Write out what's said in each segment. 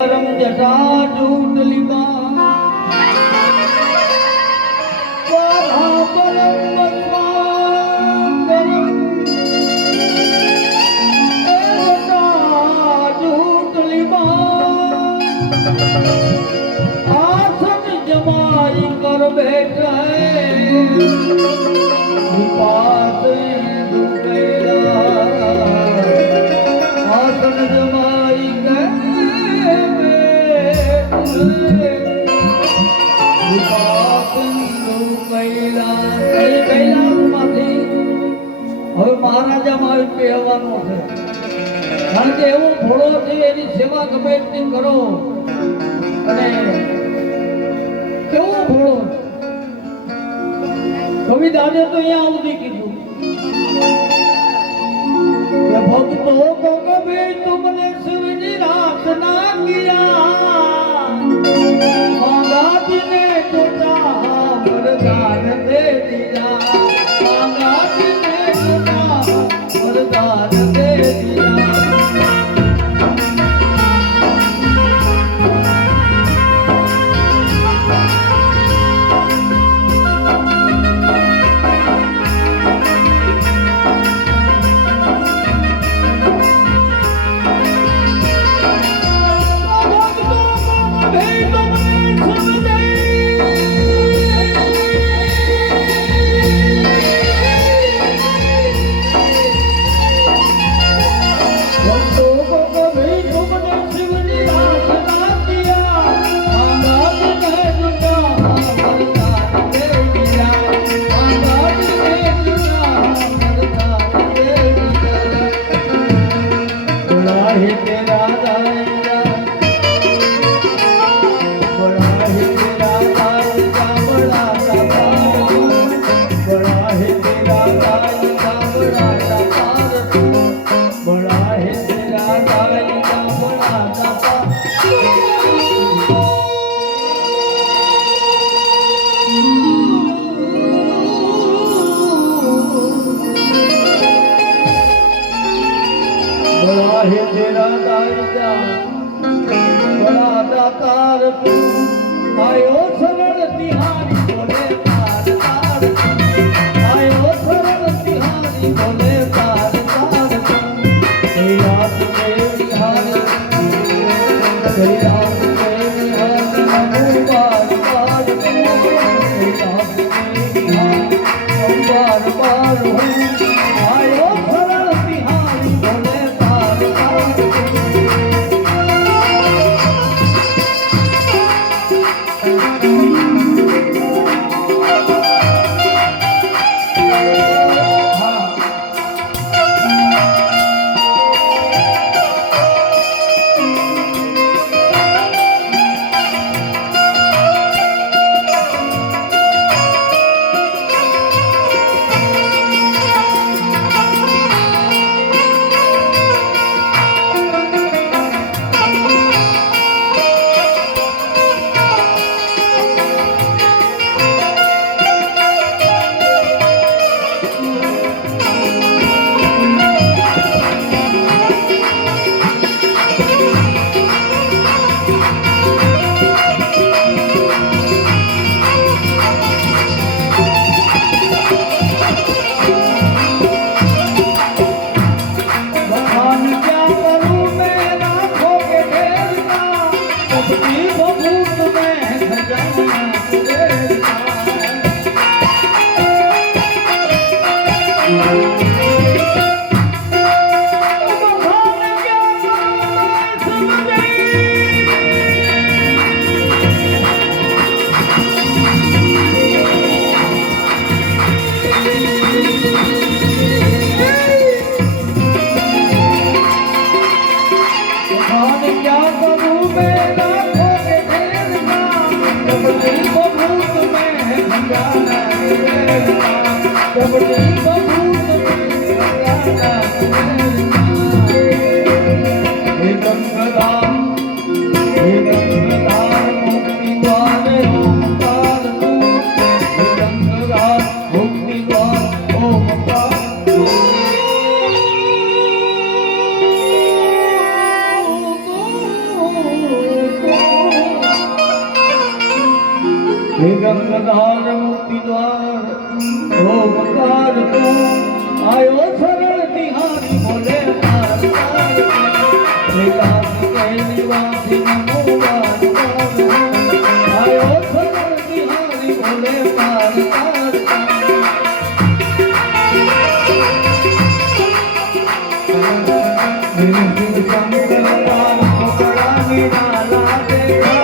परम जटा जूटली आसन जमाई कर बैठे आसन जमाई હવે મહારાજામાં કહેવાનું છે કારણ કે એવો ભોળો છે એની સેવા ગમે એટલી કરો અને કેવો ભોળો કવિ દાદે તો અહીંયા સુધી કીધું કે ભક્તો કો કભી તુમને શિવજી રાસના કિયા मांगा ने टूटा वरदान दे दिया मांगा ने टूटा वरदान दे दिया है तेरा दाता बड़ा दातार तू आयो सरल तिहारी बोले तार तार आयो सरल तिहारी बोले तार तार तेरी रात में बिहारी तेरी रात में बिहारी नमो बार बार तेरी रात में बिहारी बार बार हूँ आयो सरल तिहारी बोले क्या करूं मैं लाखों हे गंगाधार मुक्ति द्वार ओमकार तू आयो सरल तिहारी बोले तार तार विकास के निवासी नमो बार आयो सरल तिहारी बोले तार तार मेरे शिव शंकर पार पकड़ा निराला देखा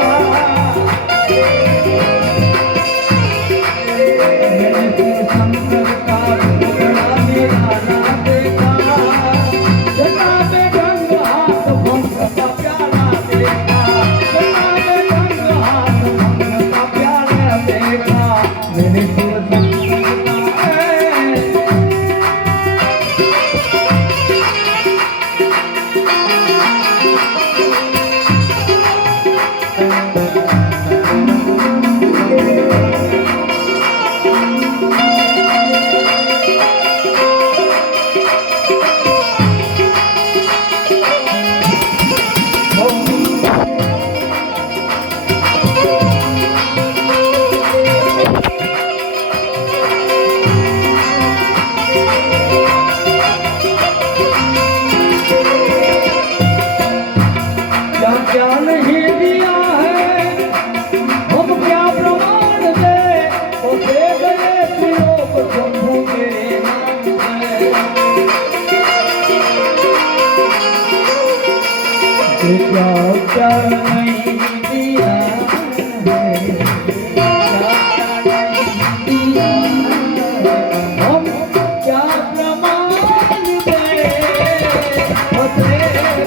क्या नहीं दिया है हम क्या प्रमाण दे तो दे गए त्रिलोक शंभु के नाम है क्या क्या नहीं दिया है हम क्या प्रमाण दे तो दे गए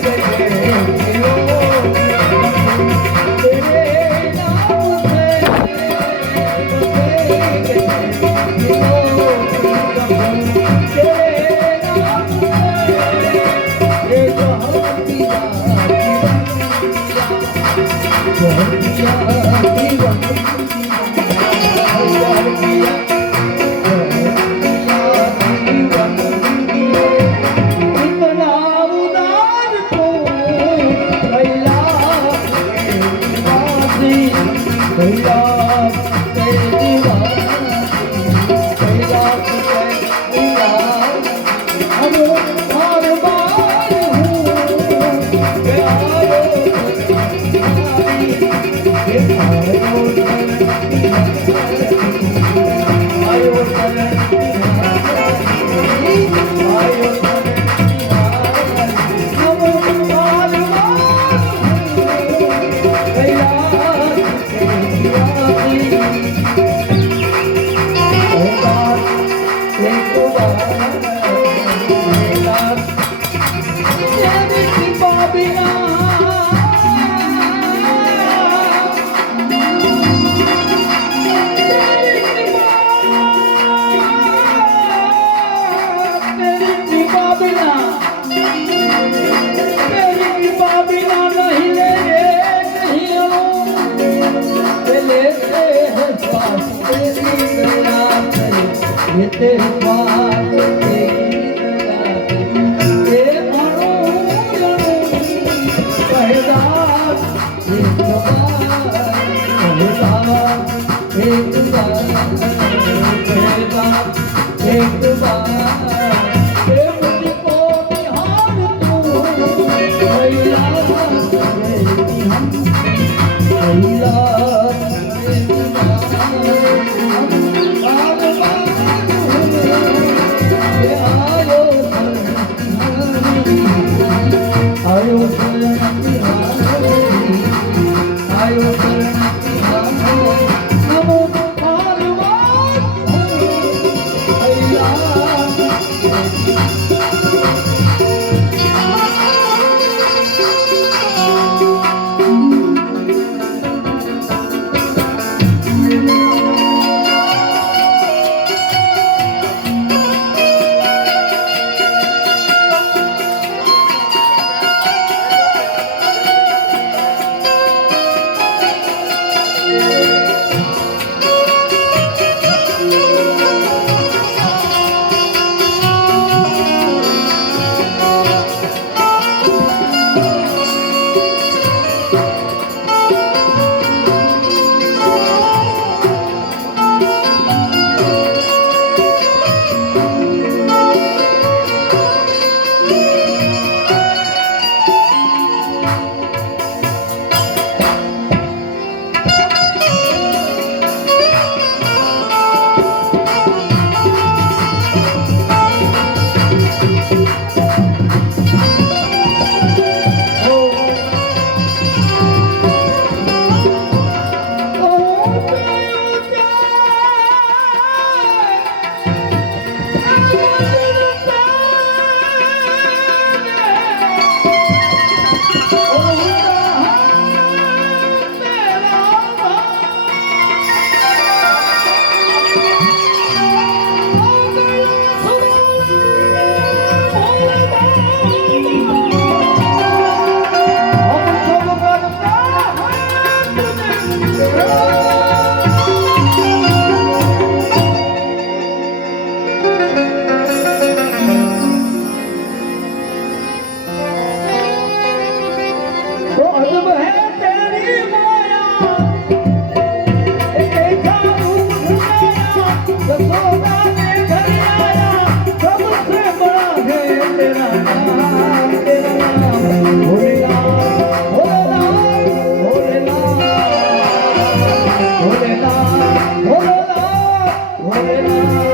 ભોલેનાથ ભોલેનાથ ભોલેનાથ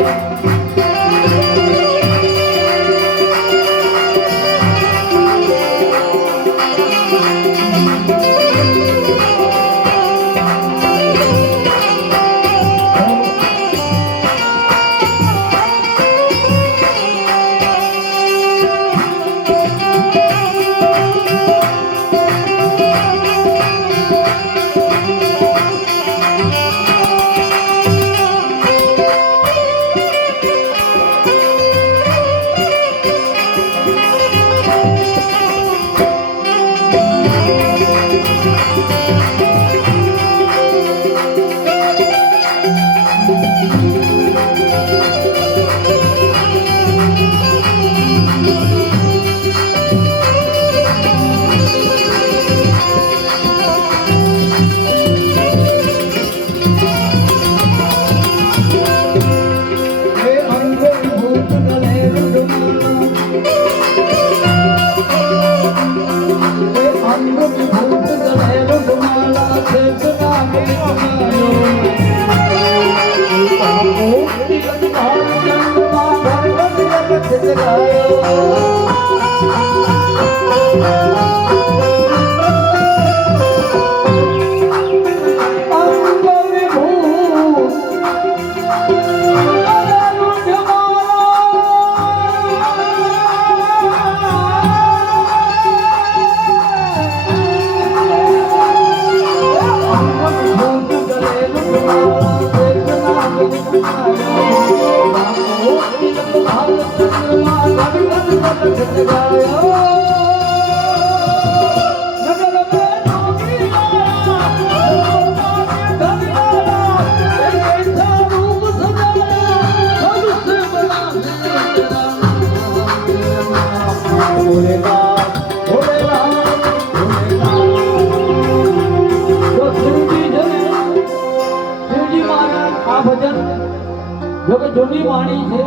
જોકે જૂની વાણી છે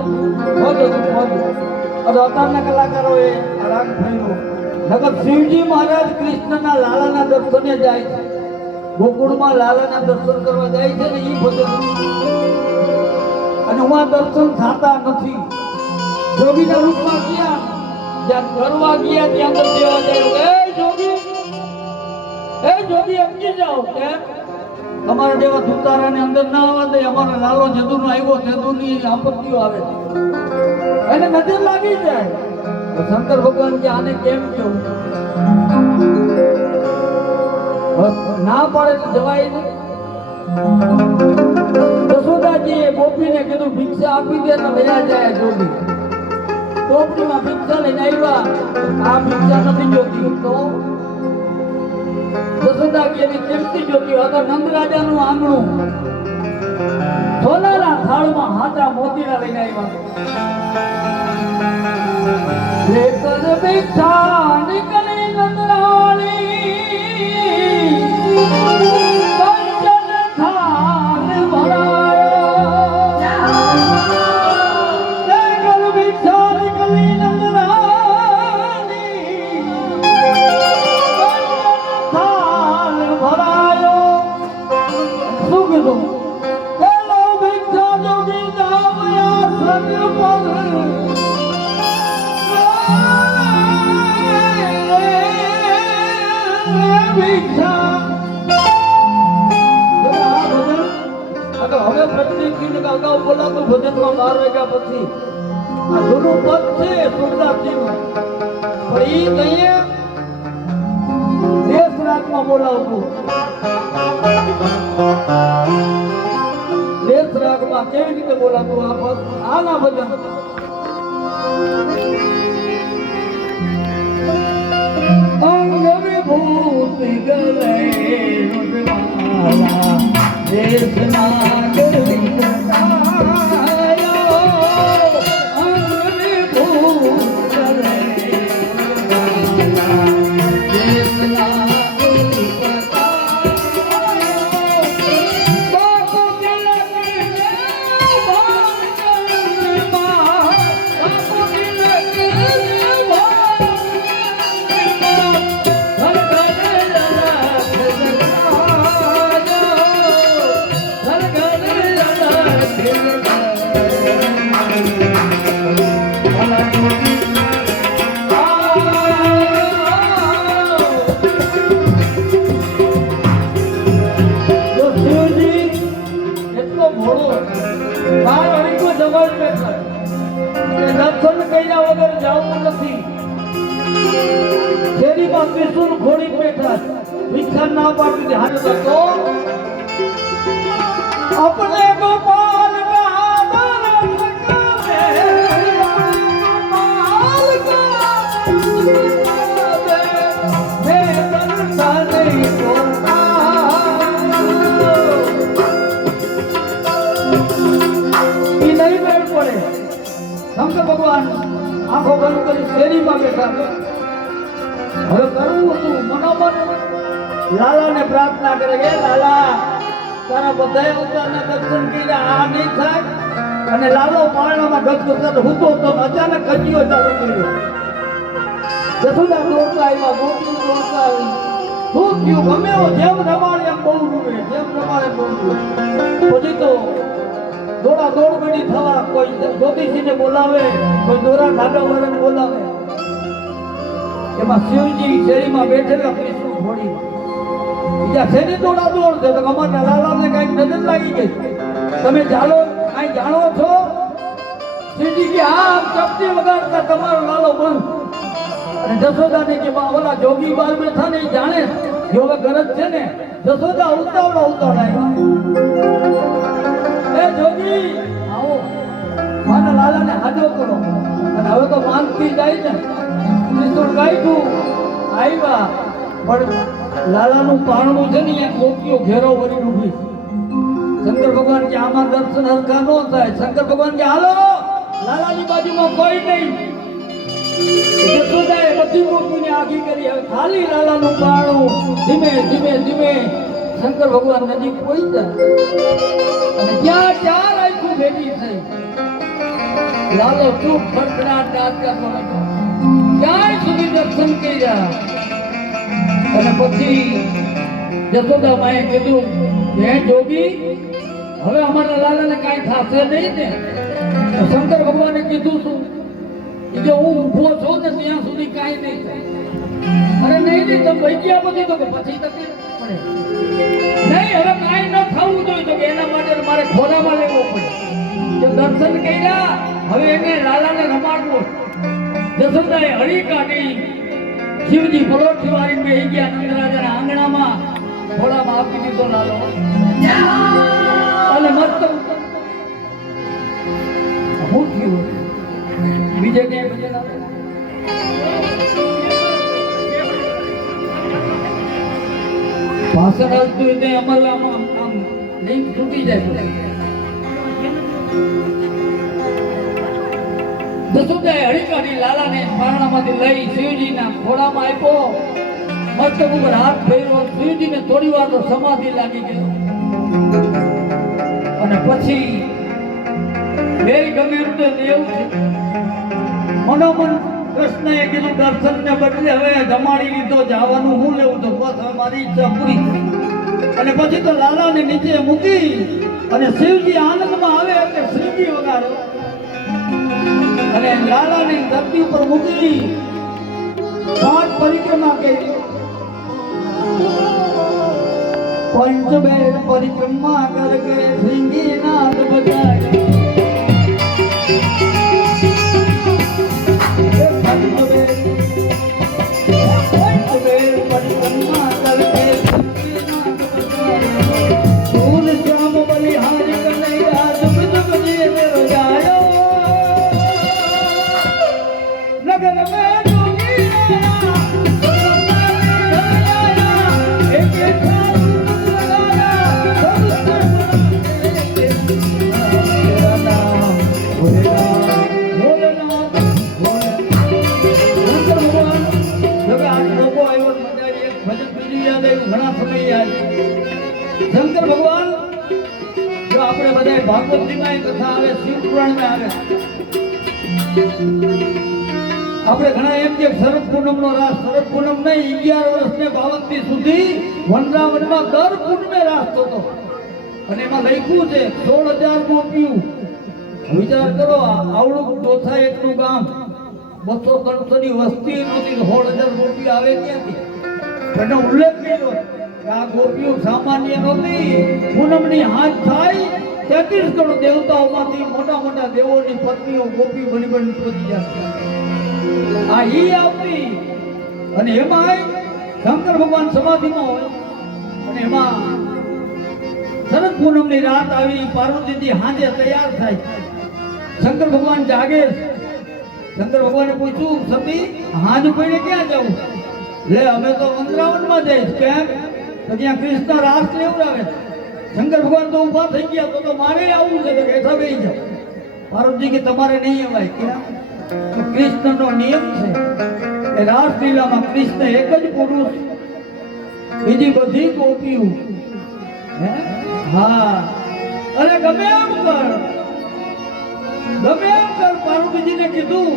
અત્યારના કલાકારોએ રાગ થયો નગર શિવજી મહારાજ કૃષ્ણના લાલાના દર્શને જાય છે ગોકુળમાં લાલાના દર્શન કરવા જાય છે ને એ ભજન અને હું દર્શન થતા નથી જોગીના રૂપમાં ગયા જ્યાં કરવા ગયા ત્યાં અંદર દેવા જાય એ જોગી અટકી જાઓ કેમ અમારા જેવા ધુતારાને અંદર ના આવવા દે અમારા લાલો જદુનો આવ્યો જદુની આપત્તિઓ આવે એને નજર લાગી જાય શંકર ભગવાન કે આને કેમ કેવું ના પડે તો જવાય નહીં જશોદાજીએ ગોપીને કીધું ભિક્ષા આપી દે તો વયા જાય જોગી ટોપડીમાં ભિક્ષા લઈને આવ્યા આ ભિક્ષા નથી જોતી તો જશોદા કે એની કેમતી જોતી હતો નંદરાજાનું આંગણું સોનાના થાળમાં હાથા મોતીના લઈને આવ્યા લેકર ભિક્ષા નીકળી નંદરાણી કંચન થાળ ભરાયો લેકર ભિક્ષા નીકળી નંદરાણી કંચન થાળ ભરાયો શું કીધું હેલો ભિક્ષા જોગી જાવયા સંગ પર હવે પ્રત્યેક અગાઉ બોલાતું ભજનમાં 12 વાગ્યા પછી આ જૂનું પદ છે સુરદાસજીનું પણ ઈ કહીએ દેશ રાતમાં બોલાવતું દેશ રાગમાં કેવી રીતે બોલાતું આ પદ આના ભજન અંગ વિભૂતિ ગલે રુદવાલા દેશના ના પાડતી હતી હાજર તો अपने गोपाल का दर्द करे, गोपाल का दर्द मैं दर्शन नहीं होता। ये नहीं बैठ पड़े शंकर भगवान आंखों बंद कर शेरी में बैठा હવે કરવું હતું મનોમન લાલા ને પ્રાર્થના કરે કે લાલા તારા બધા અવતારના દર્શન કર્યા આ નહીં થાય અને લાલો પારણામાં ગદગદ હતો તો અચાનક કજિયો ચાલુ કર્યો જસુદા દોડતા આવ્યા ગોપી દોડતા આવી શું થયું ગમે એવો જેમ રમાડે એમ બહુ રૂવે જેમ રમાડે બહુ રૂવે પછી તો દોડા દોડ ગડી થવા કોઈ જ્યોતિષીને બોલાવે કોઈ દોરા ધાગા વાળાને બોલાવે એમાં શિવજી શેરીમાં બેઠેલા કૃષ્ણ ઘોડી બીજા શેરી દોડા દોડ છે તો અમારના લાલાને કઈક નજર લાગી ગઈ તમે ચાલો કઈ જાણો છો શિવજી કે હા ચપટી વગાડતા તમારો લાલો બંધ અને જશોદાને કે ઓલા જોગી બાર બેઠા ને જાણે કે હવે ગરજ છે ને જશોદા ઉતાવળા એ જોગી આવો મારા લાલાને હાજો કરો અને હવે તો માનતી જાય ને ત્રિશુળ ગાયતું આવ્યા પણ લાલાનું પારણું છે ને અહીંયા ગોપીઓ ઘેરો ભરી ઊભી શંકર ભગવાન કે આમાં દર્શન હરખા ન થાય શંકર ભગવાન કે હાલો લાલાની બાજુમાં કોઈ નહીં જસોદાએ બધી ગોપીને આગી કરી હવે ખાલી લાલાનું પારણું ધીમે ધીમે ધીમે શંકર ભગવાન નજીક પહોંચ્યા અને ત્યાં ચાર આંખો ભેગી થઈ લાલો ચૂપ ખડખડાટ દાંત કરતો હતો ક્યાંય સુધી દર્શન કર્યા અને પછી જસોદા માએ કીધું હે જોગી હવે અમારા લાલાને કાંઈ થશે નહીં ને શંકર ભગવાને કીધું શું કે હું ઊભો છું ને ત્યાં સુધી કાંઈ નહીં થાય અરે નહીં તમે વહી ગયા પછી તો કે પછી તકલીફ પડે નહીં હવે કાંઈ ન થવું જોઈએ તો કે એના માટે મારે ખોરામાં લેવો પડે જો દર્શન કર્યા હવે એને લાલાને રમાડવો જસોદાએ હરી કાઢી શિવજી પલોઠી વાળી બેહી ગયા નંદરાજાના આંગણામાં ખોળામાં આપી દીધો લાલો અને મસ્ત હું થયું બીજે ક્યાંય ભજન આવે ભાષણ આવતું એટલે અમારે આમ લિંક તૂટી જાય જસોદાએ હળી કાઢી લાલાને પારણામાંથી લઈ શિવજીના ખોળામાં આપ્યો મસ્તક ઉપર હાથ ફેરવ્યો શિવજીને થોડી વાર તો સમાધિ લાગી ગયો અને પછી બે ગમે એમ તો દેવ છે મનોમન કૃષ્ણએ કીધું દર્શનને બદલે હવે જમાડી લીધો જવાનું હું લેવું તો બસ હવે મારી ઈચ્છા પૂરી અને પછી તો લાલાને નીચે મૂકી અને શિવજી આનંદમાં આવે એટલે શ્રીજી વગાડો અને લાલાની ધરતી ઉપર મૂકી 5 પરિક્રમા કરી પંચબેર પરિક્રમા કરકે શ્રીંગીનાથ બજાય પંચબેર પરિક્રમા કરકે શ્રીંગીનાથ બજાય ફૂલ શ્યામ બલિહારી કનૈયા જુગ જુગ જીએ મેરો જાયો नगर में जोगी शंकर भगवान जो अपने बधाई भागवत जी में कथा आवे शिव पुराण में आवे આપણે ઘણા એમ કે શરદ પૂનમ નો રાસ શરદ પૂનમ નહીં 11 વર્ષને 52 સુધી વનરાવનમાં દર પૂનમે રાસ થતો અને એમાં લખ્યું છે 16,000 ગોપીઓ વિચાર કરો આવડું ડોથા એકનું ગામ 200-300 ની વસ્તી નહોતી 16,000 ગોપીઓ આવે ક્યાંથી એનો ઉલ્લેખ કર્યો કે આ ગોપીઓ સામાન્ય નહોતી પૂનમની હાથ થાય 33 કરોડ દેવતાઓમાંથી મોટા મોટા દેવોની પત્નીઓ ગોપી બની બની પહોંચી જાય આ ઈ આવતી અને એમાં શંકર ભગવાન સમાધિમાં હોય અને એમાં શરદ પૂનમની રાત આવી, પાર્વતીજી હાંજે તૈયાર થાય, શંકર ભગવાન જાગે. શંકર ભગવાને પૂછ્યું, સતી હાંજ પડીને ક્યાં જવું? લે અમે તો વૃંદાવનમાં જઈશ. કેમ? તો ત્યાં કૃષ્ણ રાસ લેવડાવે. શંકર ભગવાન તો ઊભા થઈ ગયા, તો મારે આવવું છે. તો બેઠા બેસી જાઓ. પાર્વતી કે તમારે નહીં અવાય. કેમ? તો કૃષ્ણનો નિયમ છે એ રાસલીલામાં કૃષ્ણ એક જ પુરુષ, બીજી બધી ગોપીઓ. હા, અરે ગમે એમ કર, ગમે એમ કર. પાર્વતીજીને કીધું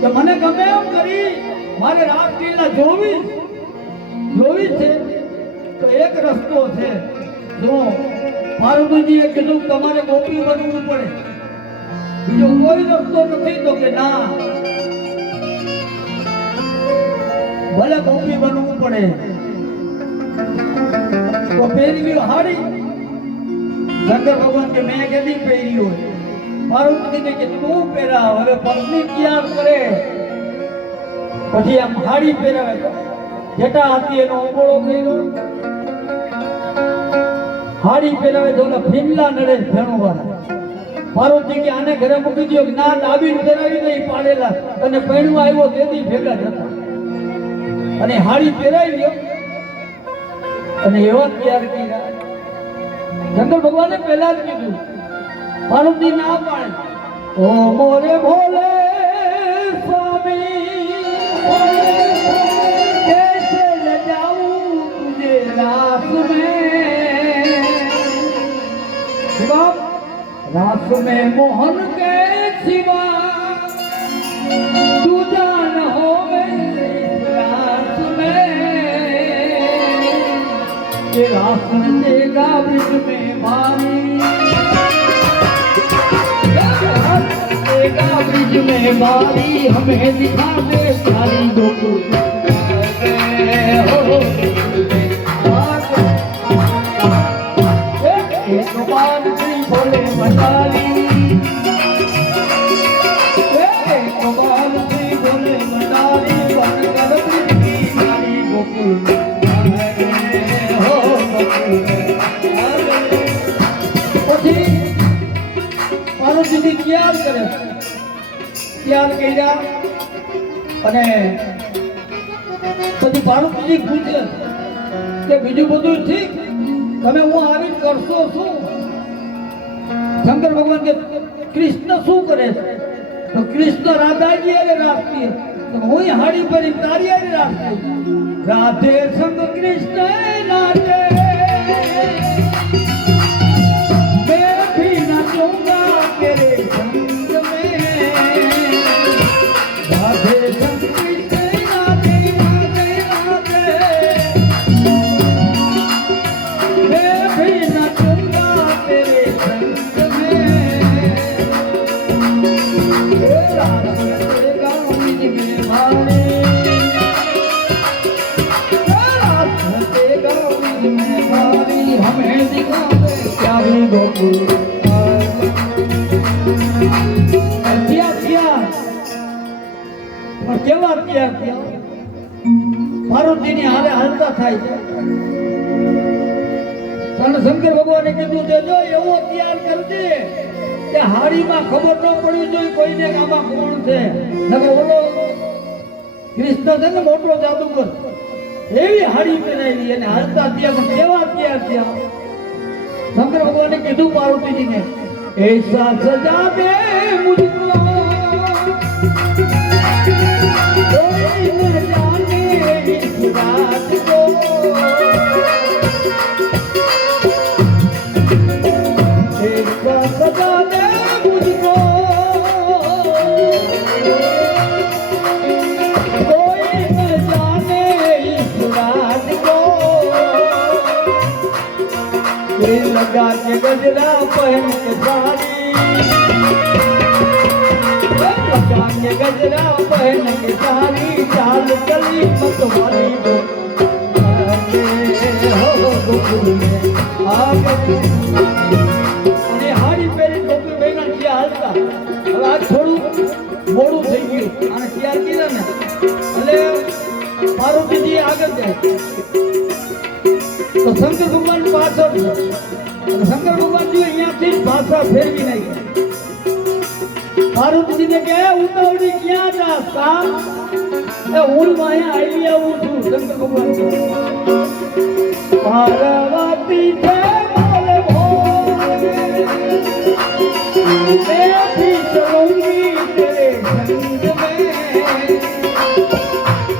કે મને ગમે એમ કરી મારે રાસલીલા જોવી છે. તો એક રસ્તો છે. જો પાર્વતીજીએ કીધું તમારે ગોપી બનવું પડે, બીજો કોઈ રસ્તો નથી. તો કે ના, ભલે ગોપી બનવું પડે તો પહેરવી હાડી. શંકર ભગવાન કે મેં કદી પહેરી હોય. પાર્વતીને કે તું પહેરાવ. હવે પત્ની તૈયાર કરે, પછી આમ હાડી પહેરાવે. જેટા હતી એનો ઓગળો કર્યો, હાડી પહેરાવે. તો ફીમલા નડે ભેણો વાળા. પાર્વતી કે આને ઘરે મૂકી દો. ના, ડાબી પહેરાવી દઈ પાડેલા, અને પૈણવા આવ્યો તેથી ભેગા જતા, અને હાડી પહેરાવી દો અને એવા તૈયાર કર્યા. શંકર ભગવાને પહેલા જ કીધું, પાર્વતી ના પાડે. ઓ મોરે ભોલે સ્વામી कैसे न जाऊं तुझे रास में मोहन के सिवा तू जान हो रास में रास देगा ब्रिज में मारी देगा ब्रिज में मारी हमें दिखा दे सारी गोकुल भोले मंडाली भोले मंडाली बनकर पृथ्वी नारी गोकुल પછી પાર્વતીજી તૈયાર કરે, તૈયાર કર્યા. અને પછી પાર્વતીજી પૂછે કે બીજું બધું ઠીક, તમે હું આવી કરશો શું? શંકર ભગવાન કે કૃષ્ણ શું કરે છે? તો કૃષ્ણ રાધાજી અરે રાખતી, તો હું હાડી પરી તારી અરે રાખતી. રાધે સંગ કૃષ્ણ નાચે मैं भी नाचूंगा तेरे संग में राधे संग कृष्ण नाचे नाचे नाचे मैं भी नाचूंगा तेरे संग કેવા તૈયાર થયા? પાર્વતીની હારે હાલતા થાય છે. શંકર ભગવાને કીધું છે જો એવો તૈયાર કરજે કે હાડીમાં ખબર ન પડવી જોઈએ કોઈને આમાં કોણ છે. નકર ઓલો કૃષ્ણ છે ને મોટો જાદુગર, એવી હાડી પહેરાવી અને હાલતા થયા. પણ કેવા તૈયાર થયા? શંકર ભગવાને કીધું પાર્વતીજીને, ऐसा सजा दे मुझको कोई न जाने इस रात को ऐसा सजा दे मुझको कोई न जाने इस रात को लगा के गजरा पहन के सारी लगा के गजरा पहन के सारी चाल चली मतवारी हो गोकुल में आ गई. અને હાડી પહેરી ટોપી બેના ત્યાં હાલતા. હવે આ થોડું મોડું થઈ ગયું અને તૈયાર કર્યા ને એટલે પાર્વતીજી આગળ જાય. તો શંકર ભગવાન પાછળ છે અને શંકર ભગવાનજી અહીંયાથી જ ભાષા ફેરવી નાખી પાર્વતીજીને કહે ઉતાવળી ક્યાં જા કામ એ હું અહીંયા આવી આવું છું શંકર ભગવાન પાર્વતી છે બોલે ભોલે मैं भी चलूंगी तेरे संग में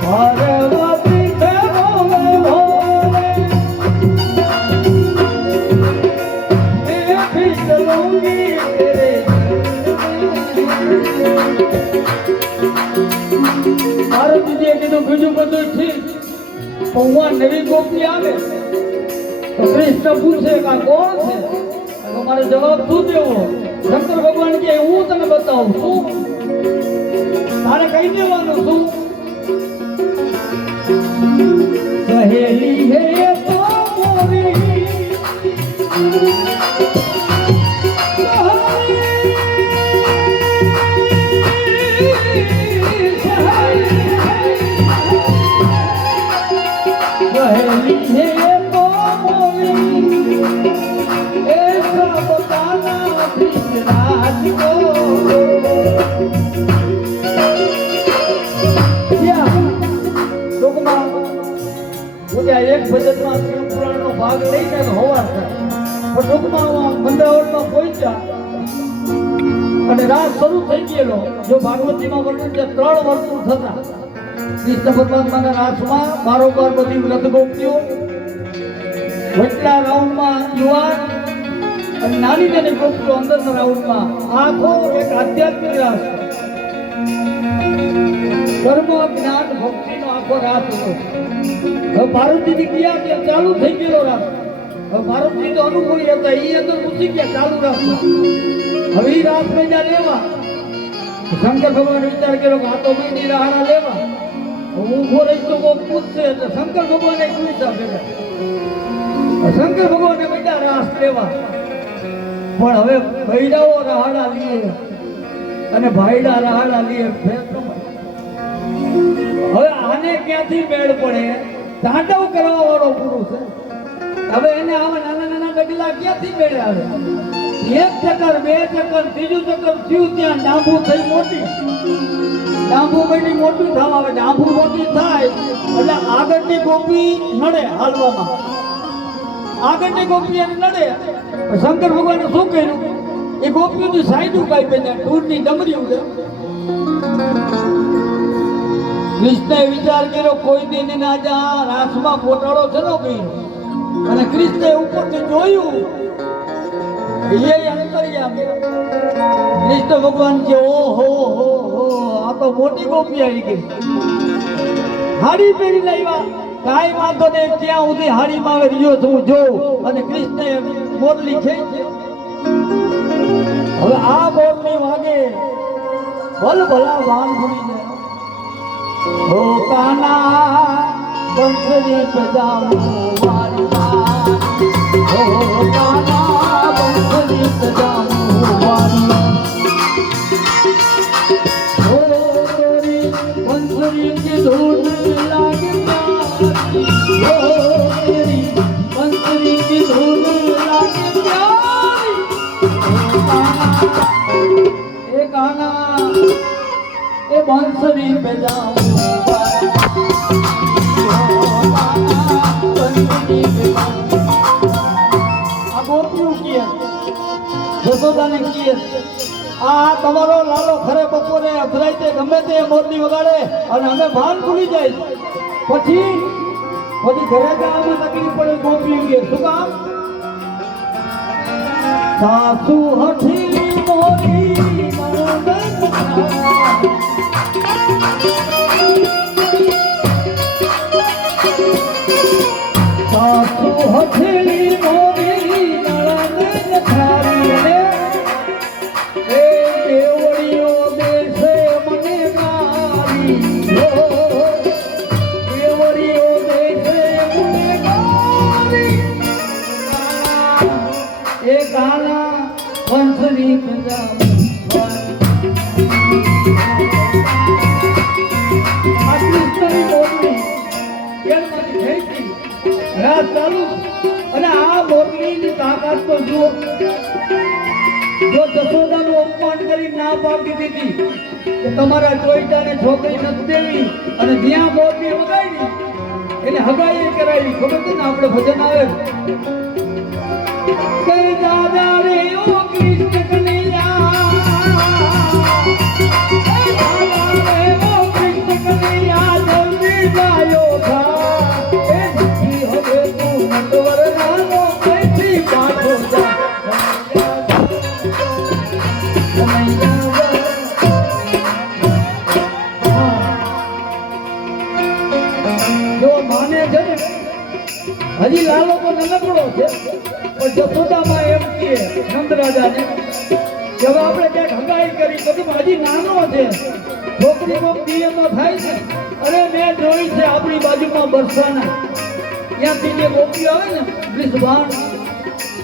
पार्वती से बोले भोले मैं भी चलूंगी तेरे पार्वती जी कીધું બીજું બધું ઠીક પૌવા નવી ગોપી આવે તો કૃષ્ણ પૂછે કે આ કોણ છે તમારે જવાબ શું દેવો શંકર ભગવાન કે હું તને બતાવું શું તારે કહી દેવાનું શું સહેલી હે તો મોરી સહેલી હે તો મોરી ऐसा बताना रात को એક ભજનમાં શિવ પુરાણનો ભાગ લઈને હોવા પણ ટૂંકમાં મંદરાવળમાં પહોંચ્યા અને રાત શરૂ થઈ ગયેલો જો ભાગવતીમાં વર્ણન છે 3 વર્ષ થતા કૃષ્ણ પરમાત્માના રાસમાં બારોબાર બધી વ્રત ગોપીઓ વચલા રાઉન્ડમાં યુવાન અને નાની નાની ગોપીઓ અંદરના રાઉન્ડમાં આખો એક આધ્યાત્મિક રાસ કર્મ જ્ઞાન ભક્તિનો આખો રાસ હતો હવે પાર્વતીજી ગયા કે ચાલુ થઈ ગયેલો રાસ હવે પાર્વતી તો અનુભવી હતા એ અંદર ઘૂસી ગયા ચાલુ રાસ હવે એ રાસ મહિના લેવા શંકર ભગવાન વિચાર કર્યો કે આ તો મહિની રાહડા લેવા હું ઉભો રહીશ તો કોઈ પૂછશે એટલે શંકર ભગવાને પૂછ્યા ભેગા શંકર ભગવાને બધા રાસ લેવા પણ હવે બૈરાઓ રાહડા લીએ અને ભાઈડા રાહડા લીએ હવે આને ક્યાંથી મેળ પડે તાંડવ કરવા વાળો પુરુષ હવે એને આવા નાના નાના ગગલા ક્યાંથી મેળ આવે એક ચક્કર બે ચક્કર ત્રીજું ચક્કર થયું ત્યાં ડાંભુ થઈ મોટી ડાંભુ બની મોટી થવા આવે ડાંભુ મોટી થાય એટલે આગળની ગોપી નડે હાલવામાં આગળની ગોપી એમ નડે શંકર ભગવાને શું કર્યું એ ગોપીઓની સાઈડ ઉપાઈ બેઠા ટૂરની ડમરી ઉડે કૃષ્ણએ વિચાર કર્યો કોઈ દિન ના જા રાસમાં ગોટાળો થયો કર્યો અને કૃષ્ણએ ઉપરથી જોયું એ અંતર્યામી કૃષ્ણ ભગવાન કે ઓહો હો આ તો મોટી ગોપી આવી ગઈ હાડી પહેરી લાવ્યા કાંઈ વાંધો નહીં ત્યાં સુધી હાડીમાં રહ્યો છું જોઉં અને કૃષ્ણએ મોરલી ખેંચી હવે આ મોરલી વાગે ભલ ભલા વાન ભૂલી જાય हो काना बंसरी बजाऊं मारी हो काना बंसरी बजाऊं मारी हो तेरी बंसरी की धून लागे प्यारी हो तेरी बंसरी की धून लागे प्यारी ए काना ए बंसरी बजाऊं જશોદાને કીએ આ તમારો લાલો ખરે બપોરે અધરાઈ તે ગમે તે મોરલી વગાડે અને અમે ભાન ભૂલી જાય પછી ઘરે જવામાં તકલીફ પડે ગોપી કે શું કામ સાસુ હઠી મોરી સાસુ હઠી મોરી નળન ખારી રે એ દેવળીઓ દેશે મને ગારી દેવળીઓ દેશે મને ગારી એ ગાના વંશની પ્રજા રાત ચાલુ અને છોકરીની તાકાત તો જુઓ. જો જશોદાનું અપમાન કરી ના પાડી દીધી કે તમારા ચોઈટાને છોકરી નથી દેવી અને જ્યાં મોરબી વગાડી એને હગાઈ કરાવી. ખબર છે ને આપણે ભજન આવે કે દાદા રે ઓ કૃષ્ણ કનૈયા, દાદા રે ઓ કૃષ્ણ કનૈયા, જલ્દી જાયો ઘા. એ નથી હવે તું નંદવર નાનો કઈથી પાછો જા. જો માને છે ને હજી લાલો તો નનકડો છે પણ જશોદામાં એમ કહે નંદરાજાને કે હવે આપણે ક્યાંક હગાઈ કરી તો હજી નાનો છે, છોકરી કોક દિયમાં થાય છે. અરે મેં જોઈ છે આપણી બાજુમાં બરસાના ત્યાંથી જે ગોપીઓ આવે ને બ્રિજભાન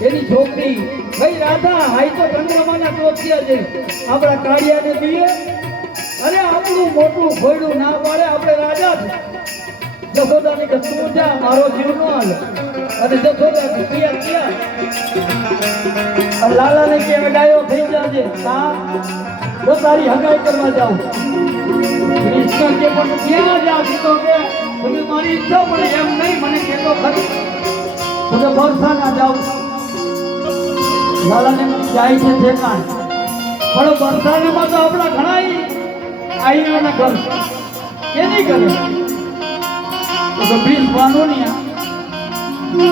એની છોકરી ભાઈ રાધા હાઈ તો ચંદ્રમાના ટોચિયા છે, આપણા કાળિયાને જોઈએ. અરે આપણું મોટું ખોયડું ના પાડે, આપણે રાજા છે. જશોદાની કે તું જા, મારો જીવ નો હાલે. અને જશોદા ક્યાં લાલાને કે ડાયો થઈ જાજે, હા જો તારી હગાઈ કરવા જાઉં. કૃષ્ણ કે પણ ક્યાં જા તો કે તમે મારી ઈચ્છા પડે એમ નહીં, મને કહેતો ખરી તમે બરસા ના જાઉં. લાલાને જાય છે ઠેકાણ પણ બરસાનામાં તો આપણા ઘણા આઈઓના ઘર કે નહીં કરે તો બ્રિજ બાંધોનિયા.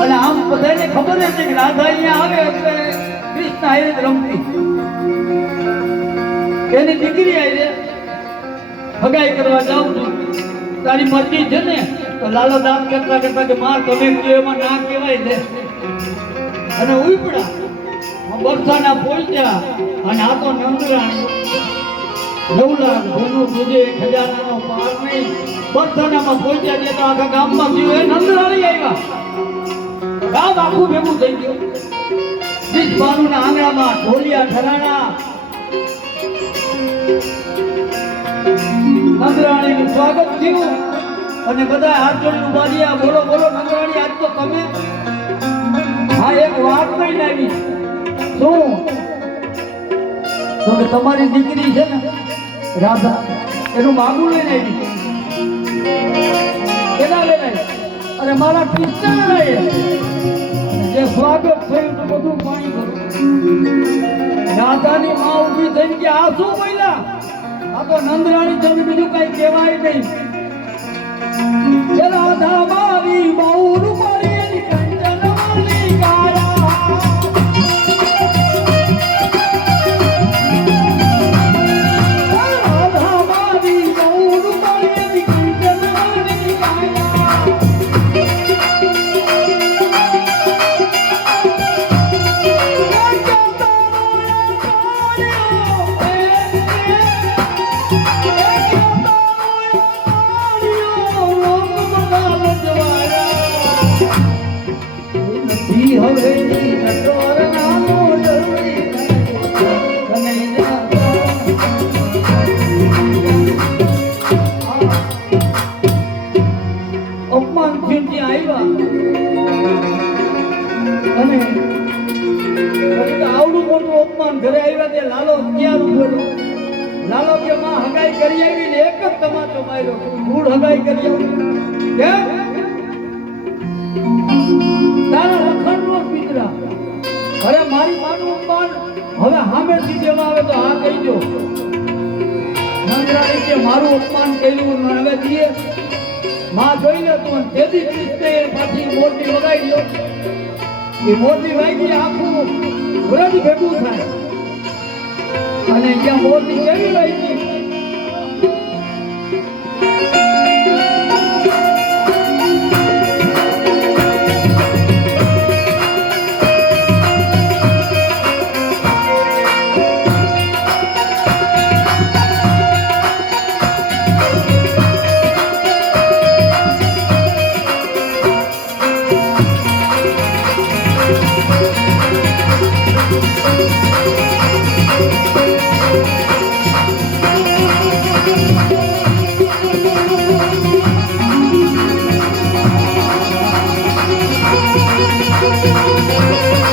અને આમ બધાને ખબર છે કે રાધા અહીંયા આવે એટલે કૃષ્ણ આયે રમતી એની દીકરી આયે હગાઈ કરવા જાઉં છું, તારી મરજી છે ને. તો લાલો દાંત કરતા કરતા કે માં તમે કહો એમાં ના કહેવાય છે. અને ઉપડા બરસાના પહોંચ્યા અને આ તો નંદરાણી 9 લાખ ભૂનું તુજે ખજાનાનો પાર નહીં. બરસાનામાં પહોંચ્યા છે તો આખા ગામમાં થયું એ નંદરાણી આવ્યા. ગામ આખું ભેગું થઈ ગયું. બ્રિજબાનુના આંગણામાં ઢોલિયા ઠરાણા, નંદરાણીનું સ્વાગત થયું અને બધા હાથ જોડી ઉભા રહ્યા. બોલો બોલો નંદરાણી, આજ તો તમે હા એક વાત નહીં લાવી. શું તો કે તમારી દીકરી છે ને રાધા એનું માગું લઈને આવી. કેના લઈને આવી? અરે મારા કૃષ્ણ લઈને. જે સ્વાગત થયું તો બધું પાણી ભરું. રાધાની માં ઊભી થઈને કે આ શું બોલ્યા? આ તો નંદરાણી તમને બીજું કઈ કહેવાય નહીં. રાધા મારી બહુ રૂપાળી એની કંચન વાલી કાયા. રાધા મારી બહુ રૂપાળી એની કંચન વાલી કાયા. હવે નટવર નાનો જલ્દી અપમાન થયું ત્યાં આવ્યા અને આવડું મોટું અપમાન ઘરે આવ્યા ત્યાં લાલો ક્યાં ઉભેલો. લાલો કે માં હગાઈ કરી આવી ને એક જ તમાચો માર્યો, મૂળ હગાઈ કરી આવી કેમ તારા રખડનો પિતરા. અરે મારી માનું અપમાન હવે સામેથી દેવા આવે તો હા કહીજો. નંદરાણી કે મારું અપમાન કર્યું હવે દીએ માં જોઈ લે તું. તેથી કૃષ્ણે પાછી મોરબી વગાડી દો. એ મોરબી વાગી આખું વ્રજ ભેગું થાય અને જ્યાં મોરબી કેવી વાગી Thank you.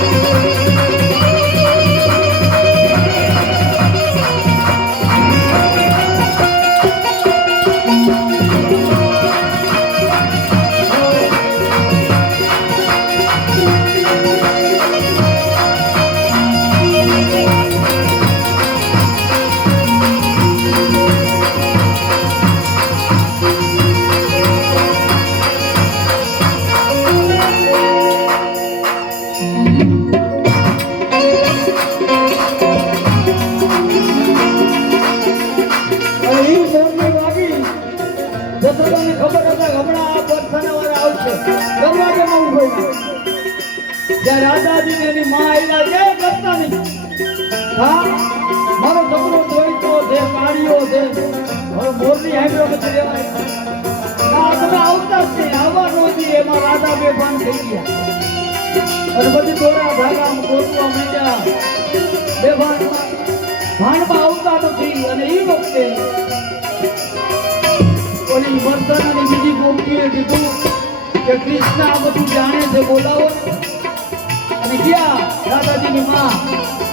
જ્યાં રાધાજી ને એની માં આવ્યા ક્યાંય કરતા નહીં. હા મારો છોકરો જોઈતો છે કાળીઓ છે હવે મોરની હાઈવે નથી રહેવાય. આ તમે આવતા જ નહીં આવવા નહોતી એમાં રાધા બેભાન થઈ ગયા અને બધી દોરા ધાગા ગોતવા માંડ્યા બેભાનમાં ભાનમાં આવતા નથી. અને એ વખતે ઓલી વર્ધનાની બીજી ગોપીએ કીધું કે કૃષ્ણ આ બધું જાણે છે બોલાવો. અને ગયા રાધાજીની માં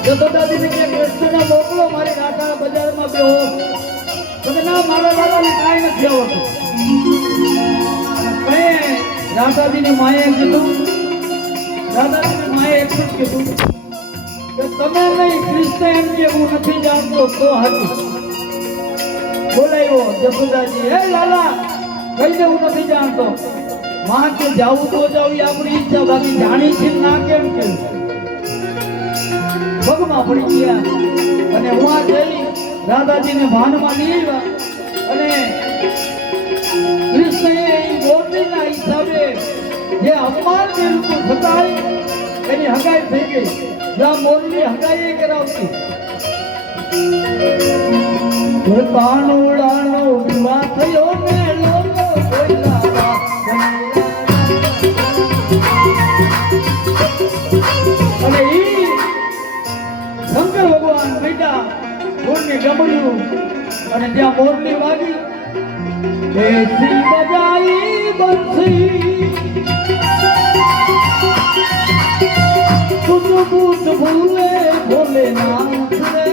જશોદાજીને કે કૃષ્ણને મોકલો મારી રાધા બજારમાં બેહો. તમે ના મારા દાદાને કાંઈ નથી આવડતું. રાધાજીની માએ કીધું રાધાજીની માએ એટલું જ કીધું કે તમે નહીં કૃષ્ણ એમ કે હું નથી જાણતો તો હતું. બોલાયો જશોદાજી હે લાલા કહીને હું નથી જાણતો. માં કે જાવું તો જાવ એ આપણી ઈચ્છા બાકી જાણી છે ના કેમ કે પગમાં પડી ગયા. અને હું આ જઈ રાધાજીને ભાનમાં લઈ આવ્યા અને કૃષ્ણએ મોરલીના હિસાબે જે અપમાન કર્યું હતું છતાંય એની હગાઈ થઈ ગઈ. જ્યાં મોરલી હગાઈ કરાવતી કાનુડાનો વિવાહ થયો ને લોકો બોલ્યા. અને ઈ શંકર ભગવાન બેટા મોરલી ગમડ્યું અને ત્યાં મોરલી વાગી એસી બજાઈ બંસી તુજ બૂટ ભૂલે ભોલેનાથ રે.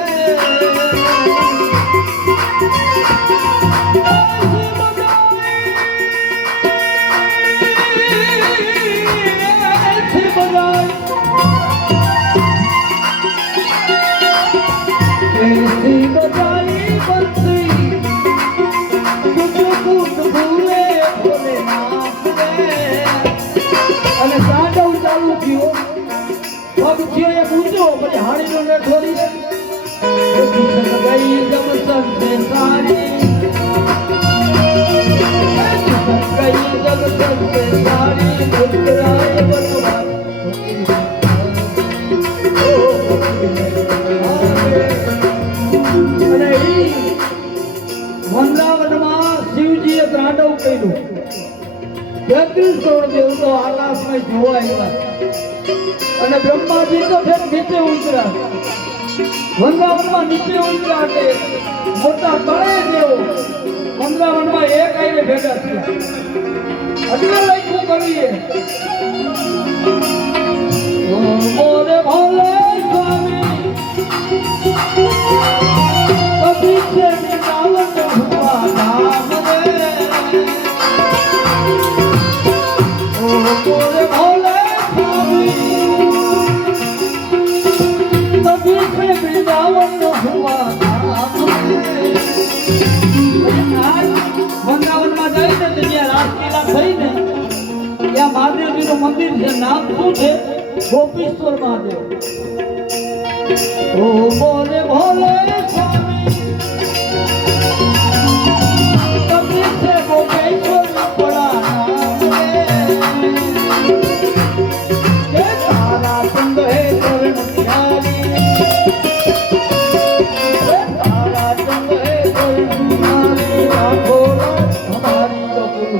વૃંદાવનમાં શિવજીએ તાંડવ કર્યું. 33 કરોડ દેવતો આકાશમાં જોવા આવ્યા અને બ્રહ્માજી તો ફેર નીચે ઉતર્યા. વૃંદાવનમાં નીચે ઉતર્યા એટલે મોટા તળે દેવો વૃંદાવનમાં એક આઈને ભેગા થયા. એટલે લખ્યું કવિએ ઓ મોરે ભોલે સ્વામી કભી છે નિકાવત હુઆ નામ રે. ઓ મોરે ભોલે સ્વામી કભી છે વૃંદાવન હુઆ નામ રે. વૃંદાવનમાં જઈને ત્યાં રાસલીલા થઈને ત્યાં મહાદેવજીનું મંદિર છે. નામ શું છે? ગોપીશ્વર મહાદેવ. ઓ મોરે ભોલે સ્વામી કભી છે ગોપેશ્વર પડા નામ રે. તારા સંગ હે ચરણ પ્યારી તારા સંગ હે ચરણ પ્યારી આખો રાત હમારી ગોકુલ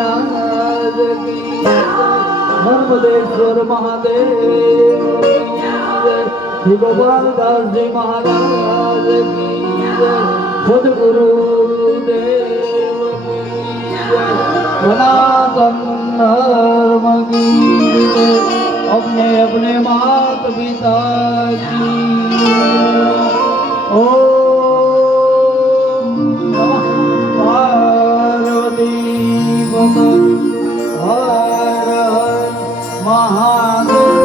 महाराज की नर्मदेश्वर महादेव की जय। श्री गोपाल दास जी महाराज की जय। सदगुरु देव की जय। सनातन धर्म की जय। अपने अपने माता पिता की ओम नमः पार्वती पतये। हर हर महादेव।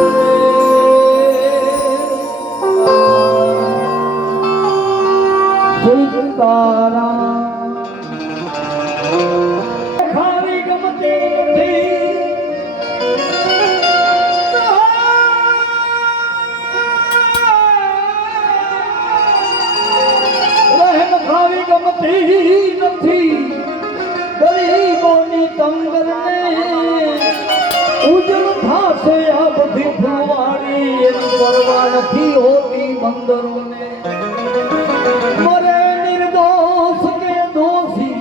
सीताराम खारी गमती थी रहम खारी गमती નથી ગરીબોની તંગરને ઉજળ થાશે આ બધી ફૂલવાડી એની પરવા નથી હોતી બંદરોને મરે નિર્દોષ કે દોષી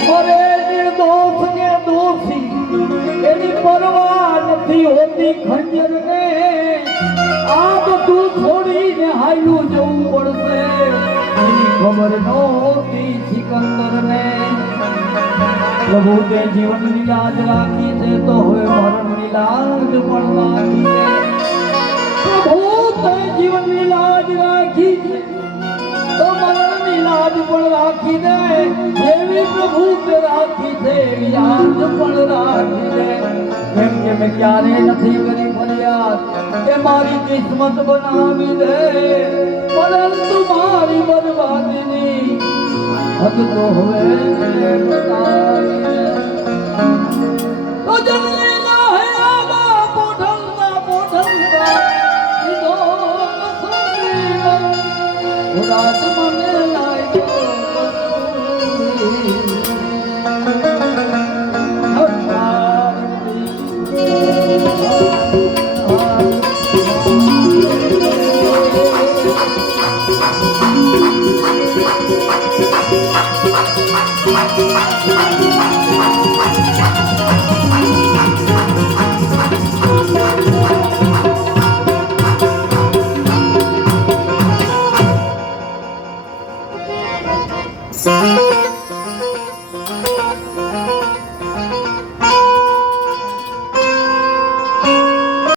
મરે નિર્દોષ કે દોષી એની પરવા નથી હોતી ખંજરને આ બધું છોડીને હાલ્યું જવું પડશે એની ખબર નહોતી સિકંદરને પ્રભુ તે જીવનની લાજ રાખી છે તો હવે મરણની લાજ પણ રાખી છે પ્રભુ તે જીવનની લાજ રાખી છે તો મરણની લાજ પણ રાખી દે એવી પ્રભુ તે રાખી છે એવી લાજ પણ રાખી દે કેમ કે મેં ક્યારે નથી કરી ફરિયાદ કે મારી કિસ્મત બનાવી દે પરંતુ મારી બરબાદીની હદ તો હવે બતાવી દે તો જલ્દી હે આબા પોઢલતા કીધો રાત